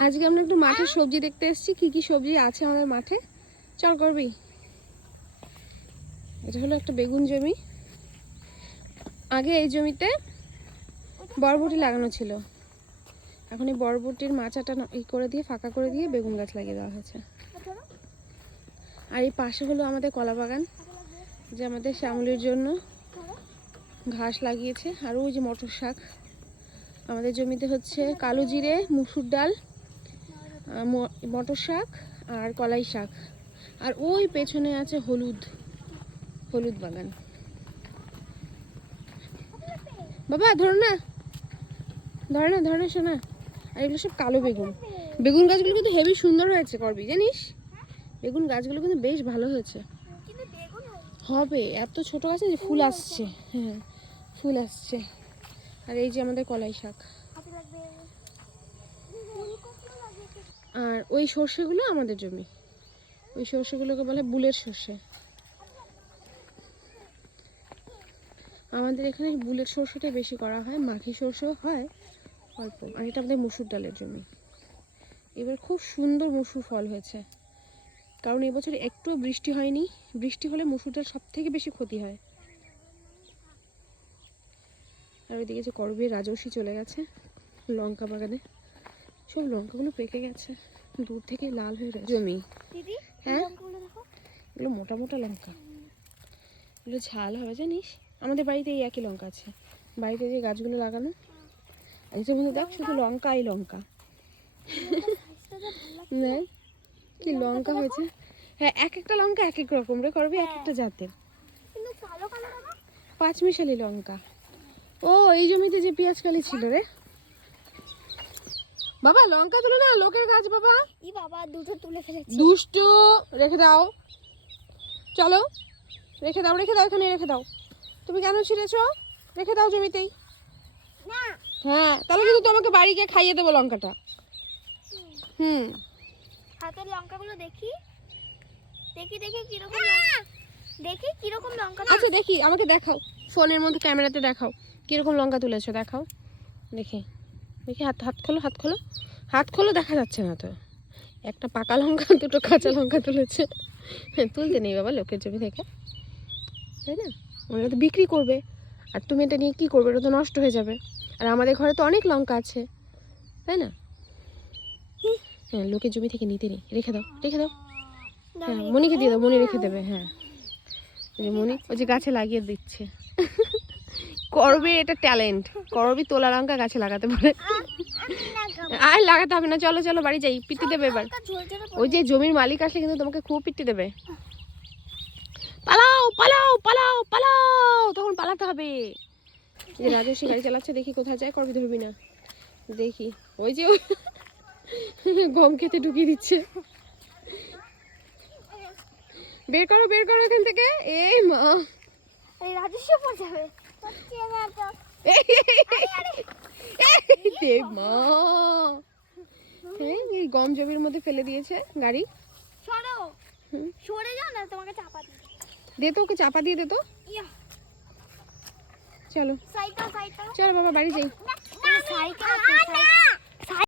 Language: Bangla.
আজকে আমরা একটু মাঠে সবজি দেখতে এসেছি। কি কি সবজি আছে আমাদের মাঠে? চল করবি। এটা হলো একটা বেগুন জমি। আগে এই জমিতে বরবটি লাগানো ছিল। এখন এই বরবটির মাচাটা ই করে দিয়ে, ফাঁকা করে দিয়ে বেগুন গাছ লাগিয়ে দেওয়া হয়েছে। আর এই পাশে হলো আমাদের কলা বাগান, যে আমাদের শ্যামলির জন্য ঘাস লাগিয়েছে। আর ওই যে মটর শাক। আমাদের জমিতে হচ্ছে কালো জিরে, মুসুর ডাল মটর শাক আর কলাই শাক। আর ওই পেছনে আছে হলুদ হলুদ বাগান। বাবা ধরো না। ধরে না ধরে না শোনা আর এগুলো সব কালো বেগুন। বেগুন গাছগুলো কিন্তু হেভি সুন্দর হয়েছে করবি জানিস? বেগুন গাছগুলো কিন্তু বেশ ভালো হয়েছে। হয়। হবে এত ছোট গাছে যে ফুল আসছে। হ্যাঁ ফুল আসছে। আর এই যে আমাদের কলাই শাক হাতে লাগবে ফুলকপিও লাগিয়েছে আর ওই সর্ষেগুলো আমাদের জমি। ওই সর্ষেগুলোকে বলে বুলের সর্ষে। আমাদের এখানে বুলেট সর্ষেটাই বেশি করা হয়, মাখি সর্ষেও হয় অল্প। আর এটা আমাদের মুসুর ডালের জমি। এবার খুব সুন্দর মুসুর ফল হয়েছে। কারণ এবছর একটুও বৃষ্টি হয়নি। বৃষ্টি হলে মুসুর ডাল সব থেকে বেশি ক্ষতি হয়। আর ওইদিকে যে করবীর রাজস্বী চলে গেছে লঙ্কা বাগানে। সব লঙ্কাগুলো পেকে গেছে। দূর থেকে লাল হয়ে গেছে জমি। হ্যাঁ? এগুলো মোটা মোটা লঙ্কা। এগুলো ঝাল হবে জানিস? আমাদের বাড়িতে এই একই লঙ্কা আছে। বাড়িতে যে গাছগুলো লাগানো আর এটার মধ্যে দেখ শুধু লঙ্কাই লঙ্কা। যা ভালো কি লঙ্কা হয়েছে? হ্যাঁ এক একটা লঙ্কা এক এক রকম রে করবি এক একটা জাতের। কিন্তু কালো কালো দাদা পাঁচ মিশালি লঙ্কা। ও এই জমিতে যে পেঁয়াজ কালি ছিল রে। বাবা লঙ্কা তুলে না লোকের গাছ বাবা। ই বাবা দুটো তুলে ফেলেছি। দুষ্টু রেখে দাও। চলো রেখে দাও রেখে দাও এখানে রেখে দাও। তুমি কেন ছিঁড়েছো? রেখে দাও জমিতেই। না। হ্যাঁ তাহলে কিন্তু তোমাকে বাড়ি গিয়ে খাইয়ে দেবো লঙ্কাটা। হুম। হাতের লঙ্কাগুলো দেখি। দেখি দেখি কীরকম লঙ্কা- দেখি কীরকম লঙ্কা আচ্ছা দেখি আমাকে দেখাও। ফোনের মধ্যে ক্যামেরাতে দেখাও। কীরকম লঙ্কা তুলেছো দেখাও। দেখি। দেখি হাত হাত খোলো হাত খোলো। হাত খোলো, দেখা যাচ্ছে না তো। একটা পাকা লঙ্কা, দুটো কাঁচা লঙ্কা তুলেছে। হ্যাঁ তুলতে নেই বাবা লোকের জমি থেকে। তাই না? ওরা তো বিক্রি করবে। আর তুমি এটা নিয়ে কী করবে? এটা তো নষ্ট হয়ে যাবে। আর আমাদের ঘরে তো অনেক লঙ্কা আছে। তাই না? হ্যাঁ লোকের জমি থেকে নিতে নেই। রেখে দাও রেখে দাও। হ্যাঁ মনিকে দিয়ে দাও, মনি রেখে দেবে। হ্যাঁ। মনি, ওই যে গাছে লাগিয়ে দিচ্ছে। করবি এটা ট্যালেন্ট করবি তোলা লঙ্কা গাছে লাগাতে পারে। আর লাগাতে হবে না, চলো চলো, বাড়ি যাই পিটি দেবে এবার। ওই যে জমির মালিক আসলে কিন্তু তোমাকে খুব পিটি দেবে। পালাও পালাও পালাও পালাও, তখন পালাতে হবে। যে রাজস্বী গাড়ি চালাচ্ছে, দেখি কোথায় যায়, করবি ধরবি না। দেখি, ওই যে গম খেতে ঢুকিয়ে দিচ্ছে। বের করো বের করো এখান থেকে। এই মা। এই রাজস্ব পড়ে যাবে গম জমির মধ্যে ফেলে দিয়েছে গাড়ি। সরো। সরে যাও না তোমাকে চাপা দিই। দে তো ওকে চাপা দিয়ে দে তো। চলো। চলো বাবা বাড়ি যাই। সাইকেল